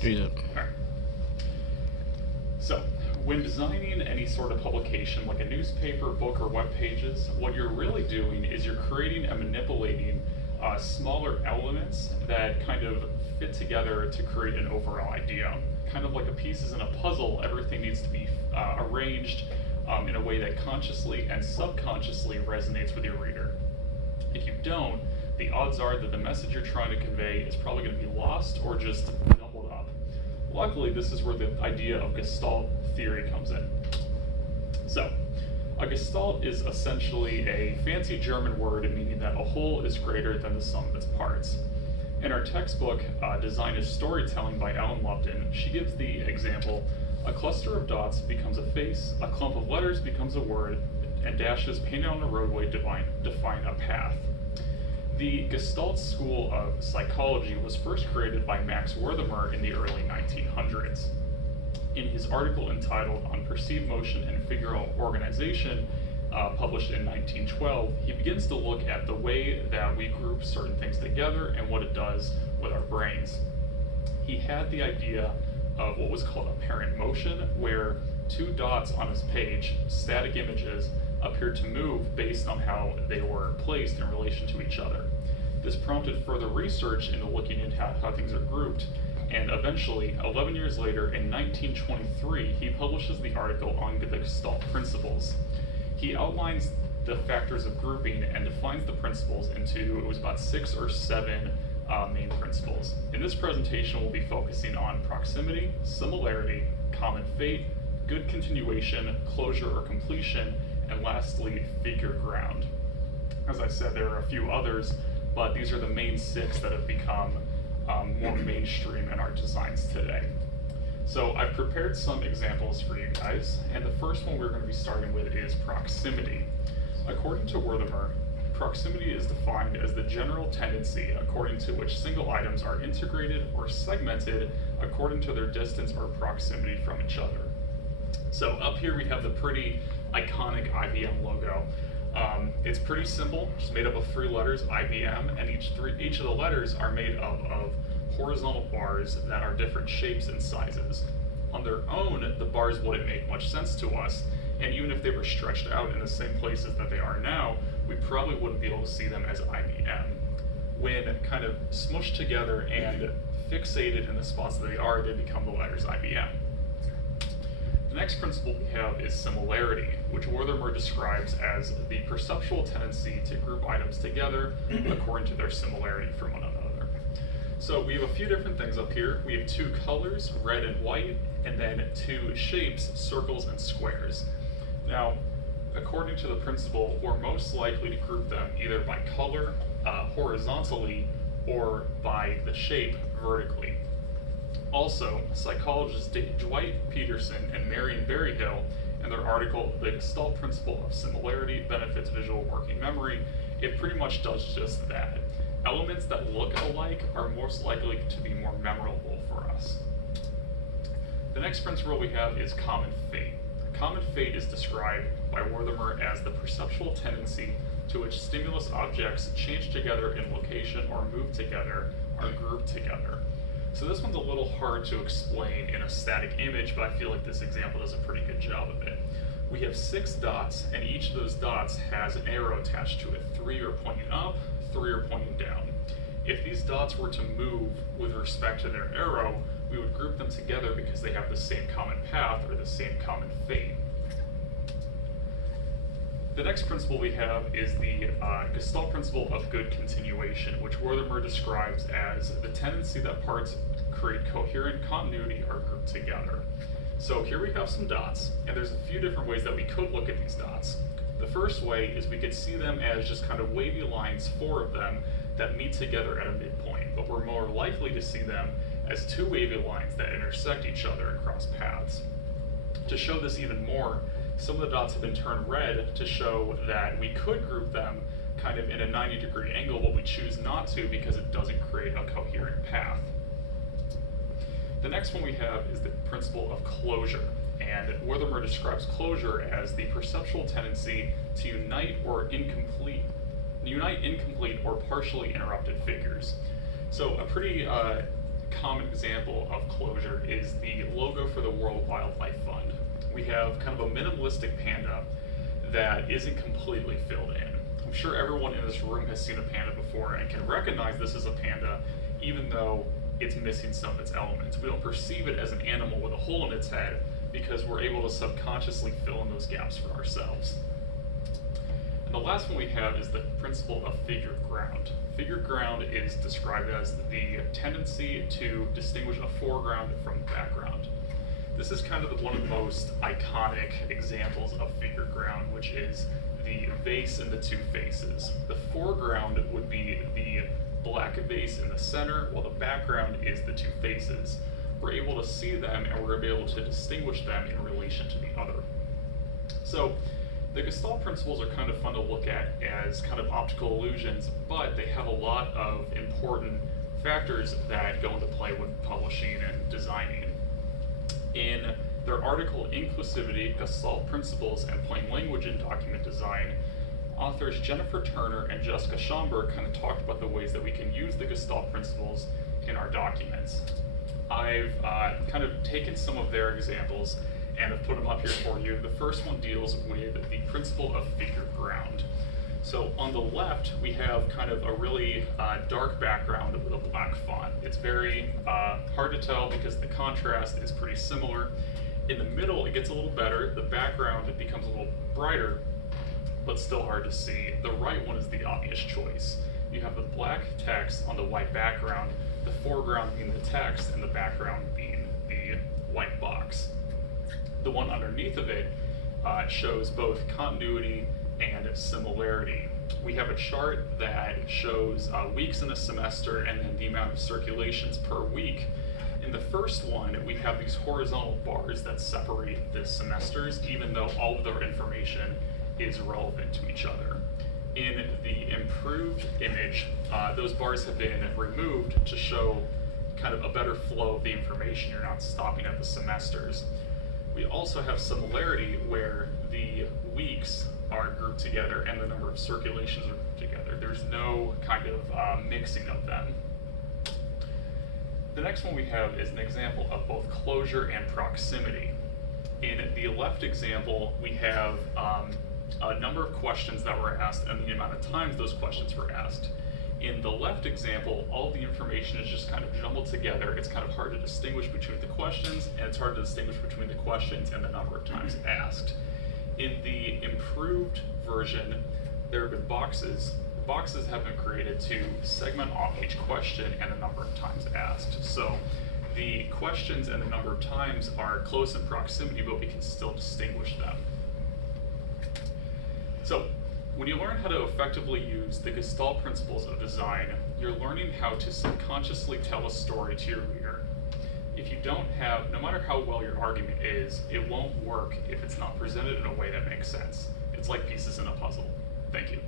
this? Yeah. All right. So, when designing any sort of publication, like a newspaper, book, or web pages, what you're really doing is you're creating and manipulating smaller elements that kind of fit together to create an overall idea. Kind of like a pieces in a puzzle, everything needs to be arranged in a way that consciously and subconsciously resonates with your reader. If you don't, the odds are that the message you're trying to convey is probably going to be lost or just doubled up. Luckily, this is where the idea of Gestalt theory comes in. So, a Gestalt is essentially a fancy German word meaning that a whole is greater than the sum of its parts. In our textbook, Design is Storytelling by Ellen Lupton, she gives the example, a cluster of dots becomes a face, a clump of letters becomes a word, and dashes painted on a roadway define a path. The Gestalt school of psychology was first created by Max Wertheimer in the early 1900s. In his article entitled On Perceived Motion and Figural Organization, published in 1912, he begins to look at the way that we group certain things together and what it does with our brains. He had the idea of what was called apparent motion, where two dots on his page, static images, appeared to move based on how they were placed in relation to each other. This prompted further research into looking into how things are grouped, and eventually, 11 years later, in 1923, he publishes the article on the Gestalt principles. He outlines the factors of grouping and defines the principles into, it was about 6 or 7 main principles. In this presentation, we'll be focusing on proximity, similarity, common fate, good continuation, closure or completion, and lastly, figure ground. As I said, there are a few others, but these are the main 6 that have become more mainstream in our designs today. So I've prepared some examples for you guys, and the first one we're going to be starting with is proximity. According to Wertheimer, proximity is defined as the general tendency according to which single items are integrated or segmented according to their distance or proximity from each other. So up here we have the pretty iconic IBM logo. It's pretty simple, just made up of 3 letters, IBM, and each of the letters are made up of horizontal bars that are different shapes and sizes. On their own, the bars wouldn't make much sense to us, and even if they were stretched out in the same places that they are now, we probably wouldn't be able to see them as IBM. When kind of smushed together and fixated in the spots that they are, they become the letters IBM. The next principle we have is similarity, which Wertheimer describes as the perceptual tendency to group items together according to their similarity from one another. So we have a few different things up here. We have 2 colors, red and white, and then 2 shapes, circles and squares. Now, according to the principle, we're most likely to group them either by color, horizontally, or by the shape, vertically. Also, psychologists Dwight Peterson and Marion Berryhill, in their article, The Gestalt Principle of Similarity Benefits Visual Working Memory, it pretty much does just that. Elements that look alike are most likely to be more memorable for us. The next principle we have is common fate. Common fate is described by Wertheimer as the perceptual tendency to which stimulus objects change together in location or move together are grouped together. So this one's a little hard to explain in a static image, but I feel like this example does a pretty good job of it. We have 6 dots, and each of those dots has an arrow attached to it. 3 are pointing up, 3 are pointing down. If these dots were to move with respect to their arrow, we would group them together because they have the same common path or the same common fate. The next principle we have is the Gestalt principle of good continuation, which Wertheimer describes as the tendency that parts create coherent continuity are grouped together. So here we have some dots, and there's a few different ways that we could look at these dots. The first way is we could see them as just kind of wavy lines, 4 of them, that meet together at a midpoint, but we're more likely to see them as 2 wavy lines that intersect each other and cross paths. To show this even more, some of the dots have been turned red to show that we could group them kind of in a 90-degree angle, but we choose not to because it doesn't create a coherent path. The next one we have is the principle of closure, and Wertheimer describes closure as the perceptual tendency to unite incomplete or partially interrupted figures. So a pretty common example of closure is the logo for the World Wildlife Fund. We have kind of a minimalistic panda that isn't completely filled in. I'm sure everyone in this room has seen a panda before and can recognize this is a panda, even though it's missing some of its elements. We don't perceive it as an animal with a hole in its head because we're able to subconsciously fill in those gaps for ourselves. And the last one we have is the principle of figured ground. Figured ground is described as the tendency to distinguish a foreground from the background. This is kind of one of the most iconic examples of figured ground, which is the vase and the two faces. The foreground would be the black vase in the center, while the background is the two faces. We're able to see them and we're able to distinguish them in relation to the other. So the Gestalt principles are kind of fun to look at as kind of optical illusions, but they have a lot of important factors that go into play when publishing and designing. In their article, Inclusivity, Gestalt Principles, and Plain Language in Document Design, authors Jennifer Turner and Jessica Schomburg kind of talked about the ways that we can use the Gestalt principles in our documents. I've kind of taken some of their examples and have put them up here for you. The first one deals with the principle of figured ground. So on the left, we have kind of a really dark background with a black font. It's very hard to tell because the contrast is pretty similar. In the middle, it gets a little better. The background, it becomes a little brighter, but still hard to see. The right one is the obvious choice. You have the black text on the white background, the foreground being the text, and the background being the white box. The one underneath of it shows both continuity and similarity. We have a chart that shows weeks in a semester and then the amount of circulations per week. In the first one, we have these horizontal bars that separate the semesters, even though all of their information is relevant to each other. In the improved image, those bars have been removed to show kind of a better flow of the information. You're not stopping at the semesters. We also have similarity where the weeks are grouped together and the number of circulations are grouped together. There's no kind of mixing of them. The next one we have is an example of both closure and proximity. In the left example, we have a number of questions that were asked and the amount of times those questions were asked. In the left example, all the information is just kind of jumbled together. It's kind of hard to distinguish between the questions, and it's hard to distinguish between the questions and the number of times asked. In the improved version, there have been boxes. Boxes have been created to segment off each question and the number of times asked. So the questions and the number of times are close in proximity, but we can still distinguish them. So when you learn how to effectively use the Gestalt principles of design, you're learning how to subconsciously tell a story to your reader. If you don't have, no matter how well your argument is, it won't work if it's not presented in a way that makes sense. It's like pieces in a puzzle. Thank you.